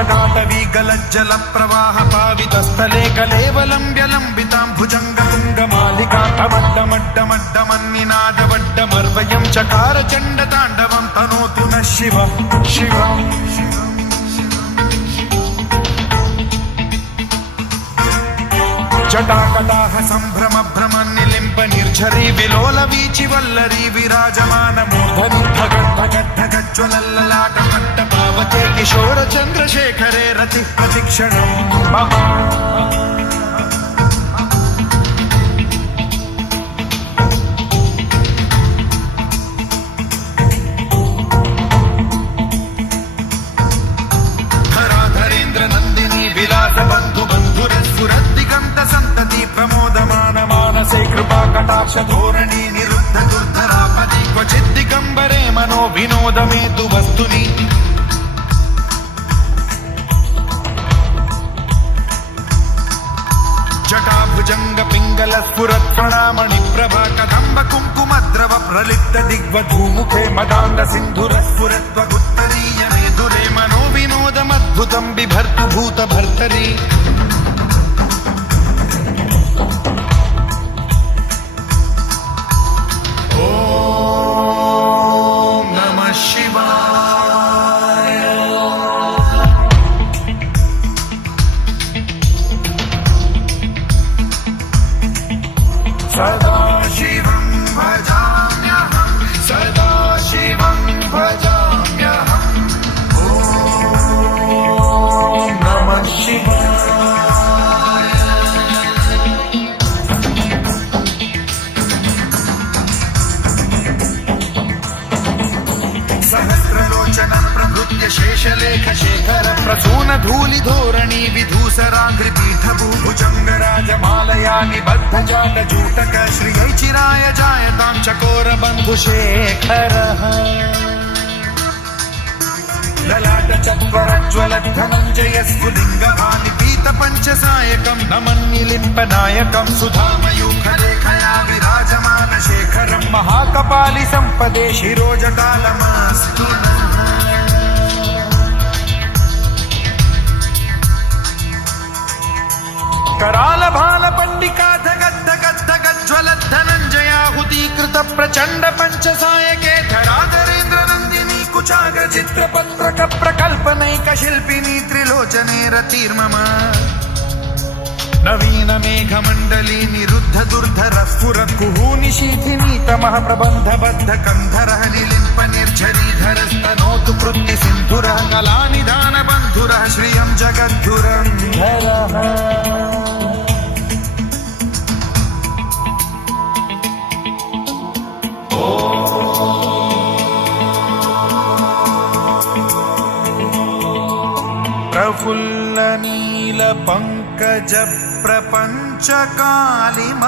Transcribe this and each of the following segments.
जटाटवी गलज्जल प्रवाह पावितस्थले कलेवलम्ब्य लम्बितां भुजङ्गतुङ्गमालिका तमड्डमड्डमड्डमन्निनादवड्डमर्वयं चकार चण्डताण्डवं तनोतु नः शिवः शिवम् जटाकटाह सम्भ्रम भ्रम निलिम्ब निर्झरी विलोल वीचि वल्लरी विराजमान मूर्धनि धगद्धगद्धगज्ज्वलल्ललाट मण्डपावते किशोर चन्द्रशेखरे रतिः प्रतिक्षणम् मम धराधरेन्द्र नन्दिनी विलास बन्धु बन्धुरस्फुरद्दिगन्त सन्तति प्रमोदमान मानसे कृपा कटाक्ष धोरणी निरुद्ध दुर्धरापदि क्वचित् दिगम्बरे मनो विनोद मे तु वस्तुनि जटाभुजंग पिंगल स्फुरत् प्रणामणि प्रभा कदम्ब कुङ्कुमद्रव प्रलिप्त दिग्वधूमुखे मदान्द सिन्धुर स्फुरत्वगुत्तरीय मेधुरे मनो विनोदमद्भुतं बिभर्तु भूत भर्तरि ॐ नमः शिवाय सदा शिवं भजाम्यहं सदा शिवं भजाम्यहम् ॐ नमः शिवाय सहस्रलोचनं प्रभृत्य शेषलेख शेखर प्रसून धूलि धोरणी विधूसराग्रिपीठभूभुजङ्गराजमालया निबद्ध जाटजूटक श्रियैचिराय जायतां चकोर बन्धुशेखरः ललाट चत्वरज्ज्वलद्धनञ्जय स्फुलिङ्गभानि पीत पञ्चसायकं नमन्निलिम्पनायकं सुधामयूखलेखया विराजमान शेखरं महाकपालि सम्पदे शिरोजटालमस्तु नः कराल भाल पंडिका धगद्धगद्धगज्ज्वलद्धनञ्जयाहुतीकृत प्रचण्ड पञ्चसायके धराधरेन्द्र नन्दिनी कुचाग्र चित्रपत्रक प्रकल्पनैक शिल्पिनी त्रिलोचने रतिर्मम नवीन मेघमण्डली निरुद्ध दुर्धर स्फुरत् कुहूनि शीथिनी तमः प्रबन्ध बद्ध कन्धरः निलिम्प निर्झरीधरस्तनोतु कृत्ति सिन्धुरः कलानिधान बन्धुरः श्रियं जगद्धुरन्धरः प्रफुल्ल नील पंकज प्रपंच कालिम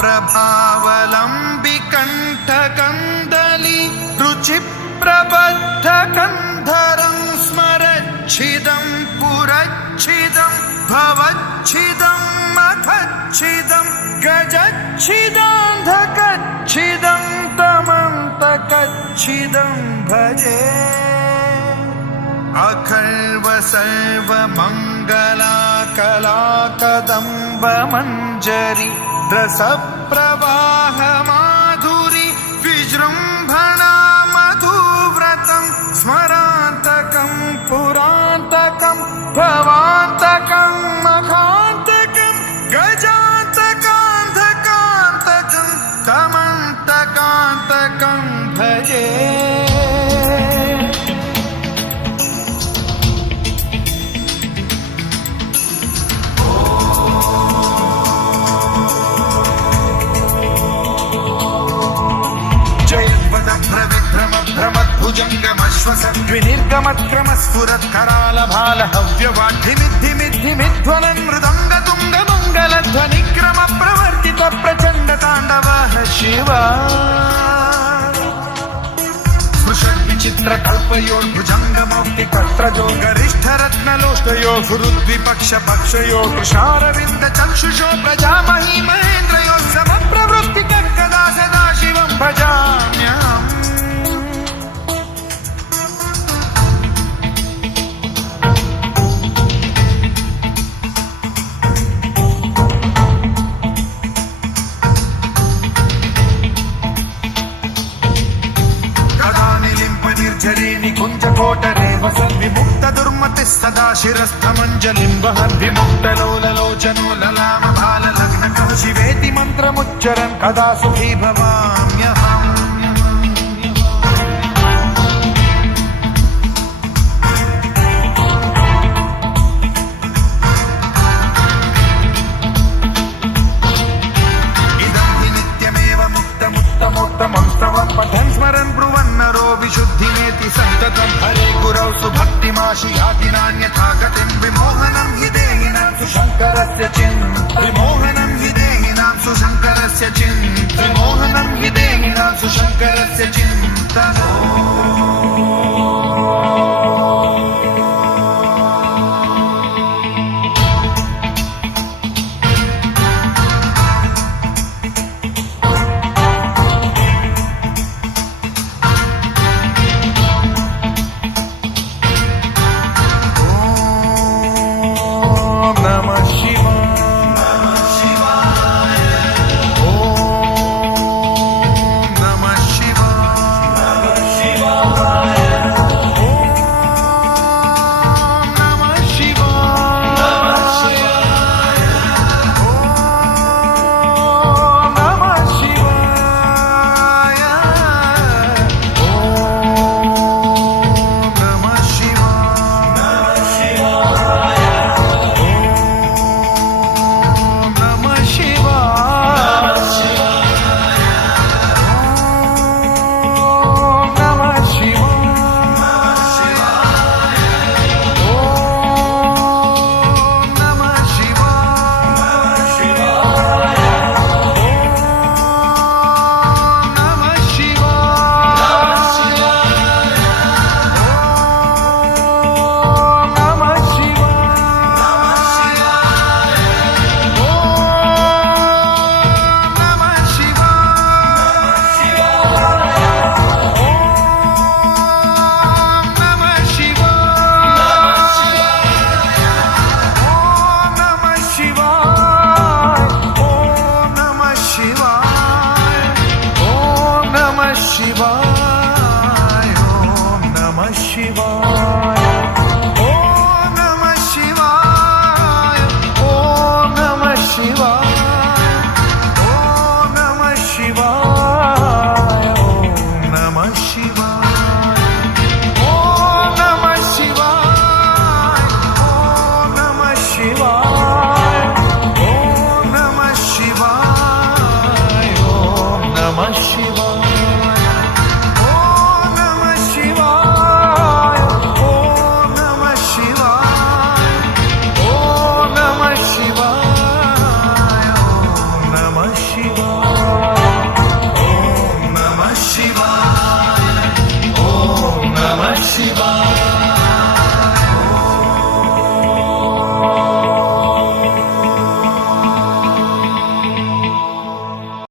प्रभावलंबि कंठ कंदली रुचि प्रबद्ध कंधरं स्मरच्छिदं पुरच्छिदं भवच्छिदं मखच्छिदं गजच्छिदान्धकच्छिदं तमन्तकच्छिदं भजे अखर्व सर्व मंगला कला कदम्ब मंजरी रस प्रवाह माधुरी विजृंभणा मधुव्रतं स्मरान्तकं पुरान्तकं भवान्तकं मखान्तकं गजान्तकान्धकान्तकं तमन्तकान्तकं भजे भ्रमद्विनिर्गमत्क्रम स्फुरत् कराल भाल हव्यवाढ्धिमिद्धिमिद्धिमिध्वनं मृदङ्ग तुङ्ग मङ्गलध्वनिक्रम प्रवर्तित प्रचण्ड ताण्डवः शिवा स्पृशन् विचित्र कल्पयोर्भुजङ्ग मौक्तिकत्रजो गरिष्ठ रत्नलोष्टयो गुरुद्विपक्ष पक्षयो कृशारविन्द चक्षुषो प्रजामही महेन्द्रयो समप्रवृत्ति कदा सदा शिवं भजाम्यहम् सदा शिरस्थमञ्जलिं वहन् विमुक्तलोललोचनो ललामभाललग्नकः शिवेति मन्त्रमुच्चरन् कदा सुखी भवाम्यहम् उत्तमोत्तमं स्तवं पठन् स्मरन् ब्रुवन्नरो विशुद्धिमेति सन्ततं हरे गुरौ सुभक्तिमाशु याति नान्यथा गतिं विमोहनं हि देहिनां सुशङ्करस्य विमोहनं हि देहिनां सुशङ्करस्य विमोहनं हि देहिनां सुशङ्करस्य चिन्तनम्